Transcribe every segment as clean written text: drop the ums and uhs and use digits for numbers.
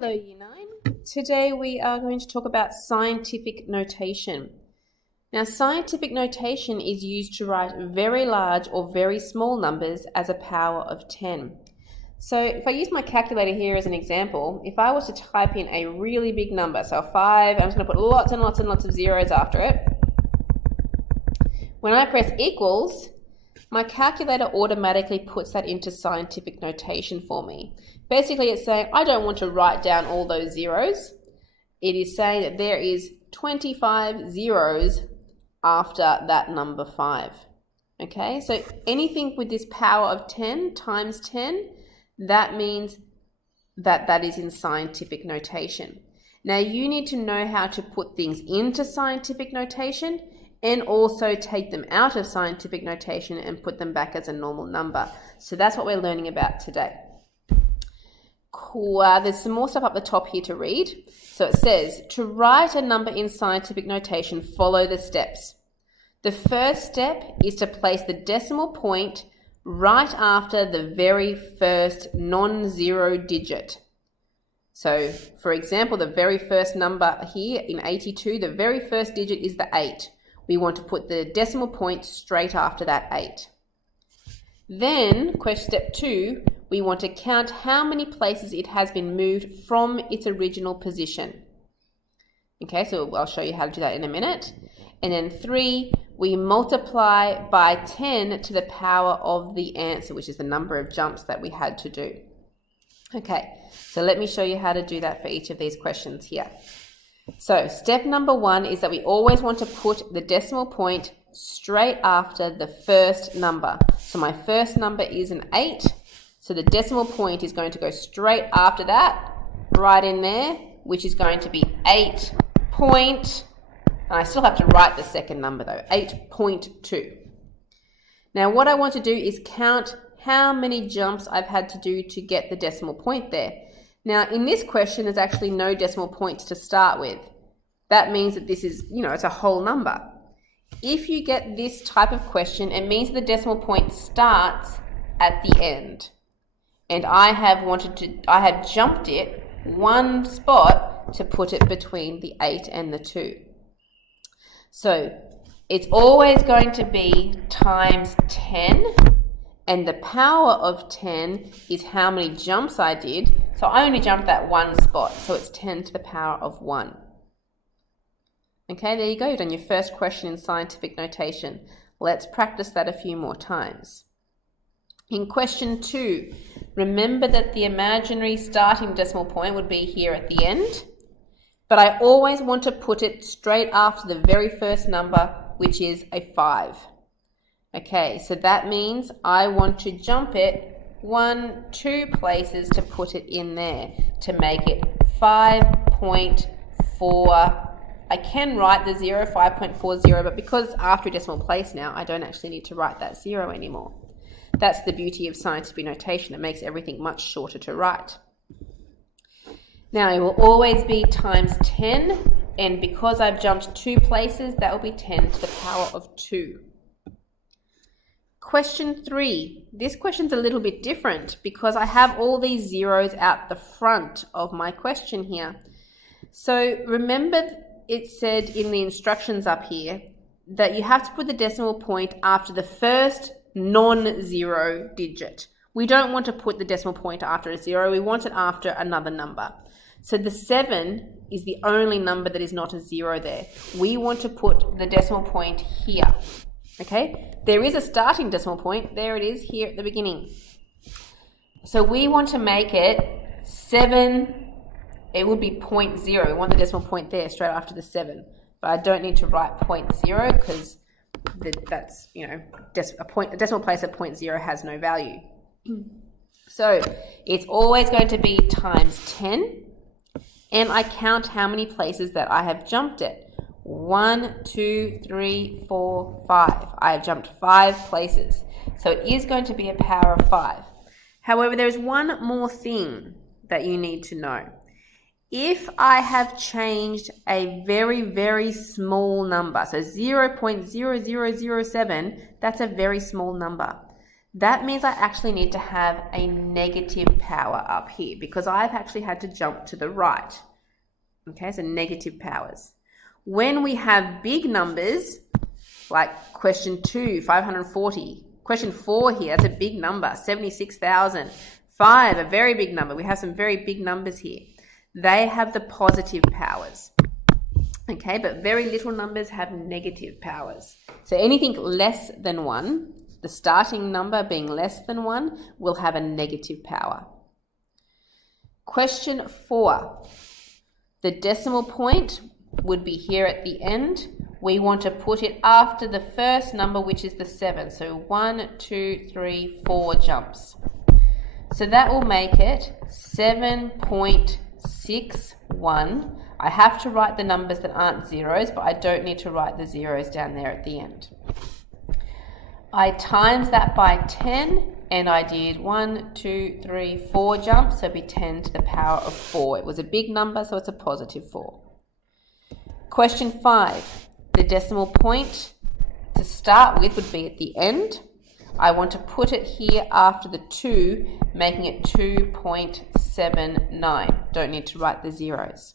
Hello Year 9. Today we are going to talk about scientific notation. Now scientific notation is used to write very large or very small numbers as a power of 10. So if I use my calculator here as an example, if I was to type in a really big number, so 5, I'm just going to put lots and lots and lots of zeros after it. When I press equals, my calculator automatically puts that into scientific notation for me. Basically, it's saying I don't want to write down all those zeros. It is saying that there is 25 zeros after that number 5. Okay, so anything with this power of 10 times 10, that means that that is in scientific notation. Now, you need to know how to put things into scientific notation and also take them out of scientific notation and put them back as a normal number. So that's what we're learning about today. Cool. There's some more stuff up the top here to read. So it says, to write a number in scientific notation, follow the steps. The first step is to place the decimal point right after the very first non-zero digit. So, for example, the very first number here in 82, the very first digit is the 8. We want to put the decimal point straight after that 8. Then, step 2, we want to count how many places it has been moved from its original position. Okay, so I'll show you how to do that in a minute. And then 3, we multiply by 10 to the power of the answer, which is the number of jumps that we had to do. Okay, so let me show you how to do that for each of these questions here. So step number 1 is that we always want to put the decimal point straight after the first number. So my first number is an 8. So the decimal point is going to go straight after that, right in there, which is going to be 8 point, and I still have to write the second number though, 8.2. Now what I want to do is count how many jumps I've had to do to get the decimal point there. Now, in this question, there's actually no decimal points to start with. That means that this is, it's a whole number. If you get this type of question, it means the decimal point starts at the end. And I have jumped it one spot to put it between the 8 and the 2. So it's always going to be times 10. And the power of 10 is how many jumps I did. So I only jumped that one spot, so it's 10 to the power of 1. Okay, there you go. You've done your first question in scientific notation. Let's practice that a few more times. In question 2, remember that the imaginary starting decimal point would be here at the end, but I always want to put it straight after the very first number, which is a 5. Okay, so that means I want to jump it 2 places to put it in there to make it 5.4. I can write the 5.40, but because after a decimal place now, I don't actually need to write that 0 anymore. That's the beauty of scientific notation. It makes everything much shorter to write. Now, it will always be times 10, and because I've jumped 2 places, that will be 10 to the power of 2. Question 3. This question's a little bit different because I have all these zeros out the front of my question here. So remember it said in the instructions up here that you have to put the decimal point after the first non-zero digit. We don't want to put the decimal point after a 0. We want it after another number. So the 7 is the only number that is not a 0 there. We want to put the decimal point here. Okay, there is a starting decimal point. There it is here at the beginning. So we want to make it 7. It would be 0.0. We want the decimal point there straight after the 7. But I don't need to write 0.0 because that's, a decimal place at 0.0 has no value. So it's always going to be times 10. And I count how many places that I have jumped it. 1, 2, 3, 4, 5. I have jumped 5 places. So it is going to be a power of 5. However, there is one more thing that you need to know. If I have changed a very, very small number, so 0.0007, that's a very small number. that means I actually need to have a negative power up here because I've actually had to jump to the right. Okay, so negative powers. When we have big numbers, like question 2, 540, question 4 here, that's a big number, 76,000. 5, a very big number. We have some very big numbers here. They have the positive powers. Okay, but very little numbers have negative powers. So anything less than 1, the starting number being less than 1, will have a negative power. Question 4. The decimal point would be here at the end. We want to put it after the first number, which is the 7. So 1, 2, 3, 4 jumps. So that will make it 7.61. I have to write the numbers that aren't zeros, but I don't need to write the zeros down there at the end. I times that by 10, and I did 1, 2, 3, 4 jumps, so it'd be 10 to the power of 4. It was a big number, so it's a positive 4. Question 5. The decimal point to start with would be at the end. I want to put it here after the 2, making it 2.79. Don't need to write the zeros.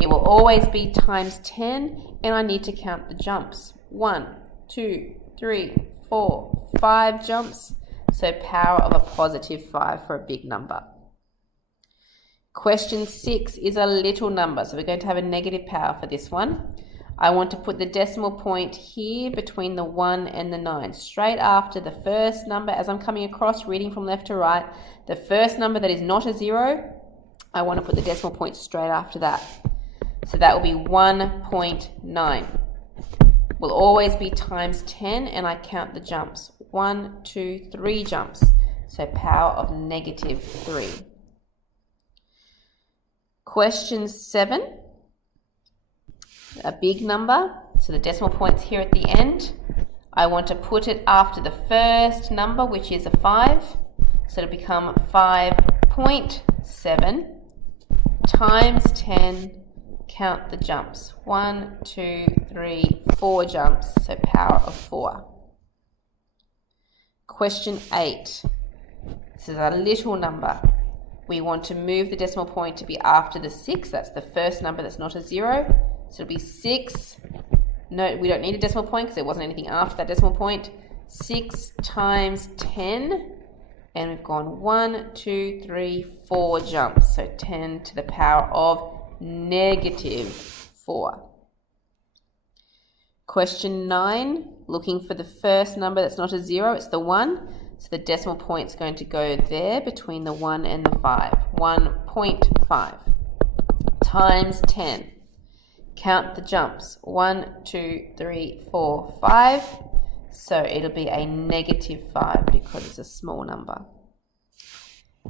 It will always be times 10, and I need to count the jumps. 1, 2, 3, 4, 5 jumps, so power of a positive 5 for a big number. Question 6 is a little number, so we're going to have a negative power for this one. I want to put the decimal point here between the 1 and the 9, straight after the first number. As I'm coming across, reading from left to right, the first number that is not a 0, I want to put the decimal point straight after that. So that will be 1.9. Will always be times 10, and I count the jumps. 1, 2, 3 jumps, so power of negative 3. Question 7. A big number, so the decimal point's here at the end. I want to put it after the first number, which is a 5, so it'll become 5.7 times 10, count the jumps. 1, 2, 3, 4 jumps, so power of 4. Question 8. This is a little number. We want to move the decimal point to be after the 6, that's the first number that's not a 0. So it'll be 6, no, we don't need a decimal point because there wasn't anything after that decimal point. 6 times 10, and we've gone 1, 2, 3, 4 jumps. So 10 to the power of negative 4. Question 9, looking for the first number that's not a 0, it's the 1. So the decimal point's going to go there between the 1 and the 5. 1.5 times 10. Count the jumps. 1, 2, 3, 4, 5. So it'll be a negative 5 because it's a small number.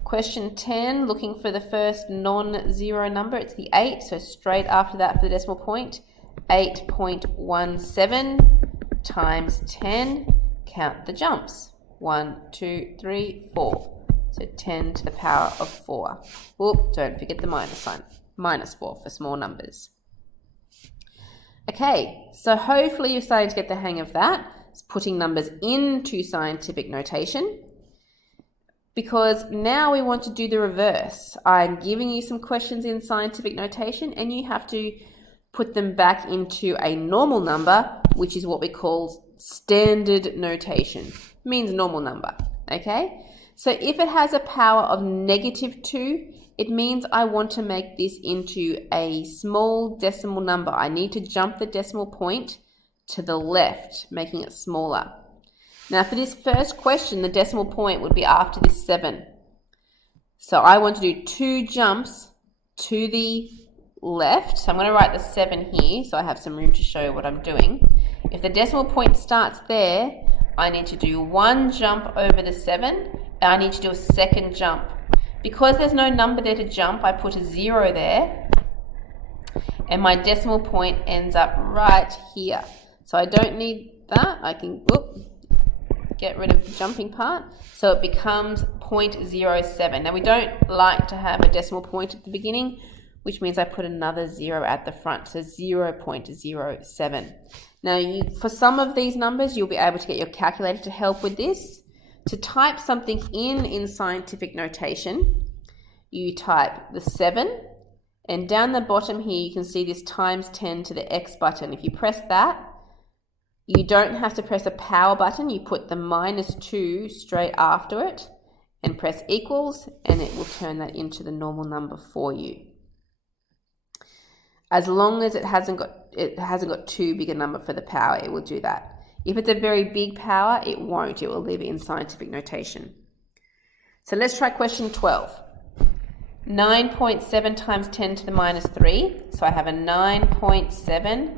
Question 10, looking for the first non-zero number. It's the 8, so straight after that for the decimal point. 8.17 times 10. Count the jumps. 1, 2, 3, 4. So 10 to the power of 4. Oop, don't forget the minus sign. Minus 4 for small numbers. Okay, so hopefully you're starting to get the hang of that. It's putting numbers into scientific notation. Because now we want to do the reverse. I'm giving you some questions in scientific notation and you have to put them back into a normal number, which is what we call standard notation. It means normal number, okay? So if it has a power of negative 2, it means I want to make this into a small decimal number. I need to jump the decimal point to the left, making it smaller. Now for this first question, the decimal point would be after this 7. So I want to do 2 jumps to the left. So I'm going to write the 7 here so I have some room to show what I'm doing. If the decimal point starts there, I need to do 1 jump over the 7 and I need to do a second jump. Because there's no number there to jump, I put a 0 there and my decimal point ends up right here. So I don't need that. I can get rid of the jumping part. So it becomes 0.07. Now we don't like to have a decimal point at the beginning, which means I put another 0 at the front. So 0.07. Now for some of these numbers, you'll be able to get your calculator to help with this. To type something in scientific notation, you type the 7, and down the bottom here you can see this times 10 to the X button. If you press that, you don't have to press a power button, you put the -2 straight after it and press equals, and it will turn that into the normal number for you. As long as it hasn't got too big a number for the power, it will do that. If it's a very big power, it won't. It will leave it in scientific notation. So let's try question 12. 9.7 times 10 to the -3. So I have a 9.7.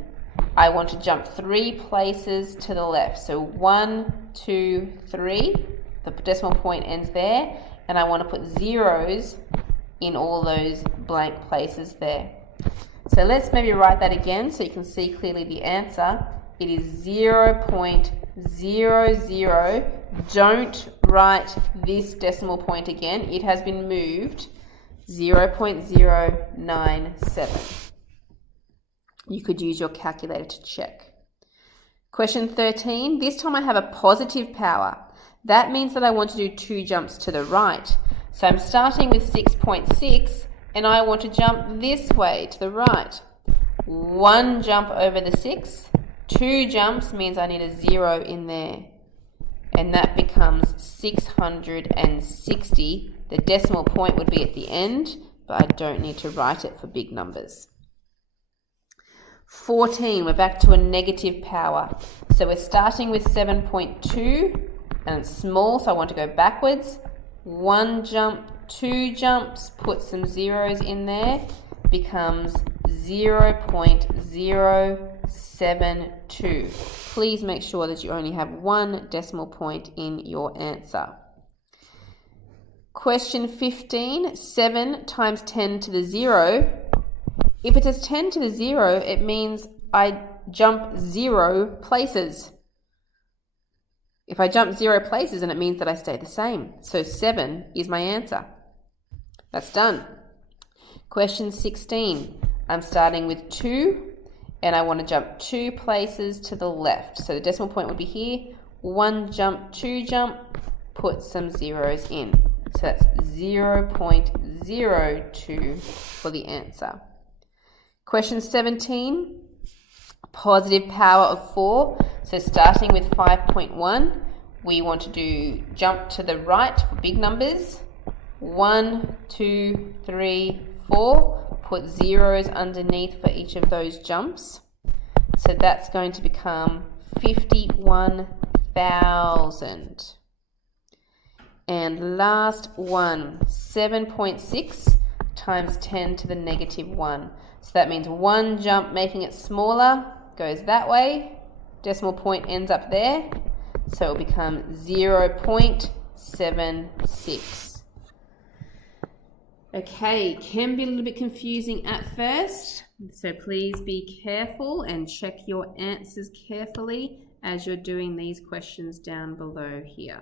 I want to jump 3 places to the left. So 1, 2, 3. The decimal point ends there. And I want to put zeros in all those blank places there. So let's maybe write that again so you can see clearly the answer. It is 0.00. Don't write this decimal point again. It has been moved 0.097. You could use your calculator to check. Question 13. This time I have a positive power. That means that I want to do 2 jumps to the right. So I'm starting with 6.6 and I want to jump this way to the right. 1 jump over the 6. 2 jumps means I need a 0 in there. And that becomes 660. The decimal point would be at the end, but I don't need to write it for big numbers. 14, we're back to a negative power. So we're starting with 7.2, and it's small, so I want to go backwards. 1 jump, 2 jumps, put some zeros in there, becomes 0.072. Please make sure that you only have 1 decimal point in your answer. Question 15, 7 times 10 to the 0. If it is 10 to the 0, it means I jump 0 places. If I jump 0 places, then it means that I stay the same. So 7 is my answer. That's done. Question 16. I'm starting with 2 and I want to jump 2 places to the left. So the decimal point would be here. 1 jump, 2 jump, put some zeros in. So that's 0.02 for the answer. Question 17. Positive power of 4. So starting with 5.1, we want to do jump to the right for big numbers. 1, 2, 3, 4. Put zeros underneath for each of those jumps. So that's going to become 51,000. And last one, 7.6 times 10 to the -1. So that means 1 jump, making it smaller, goes that way. Decimal point ends up there. So it will become 0.76. Okay, can be a little bit confusing at first. So please be careful and check your answers carefully as you're doing these questions down below here.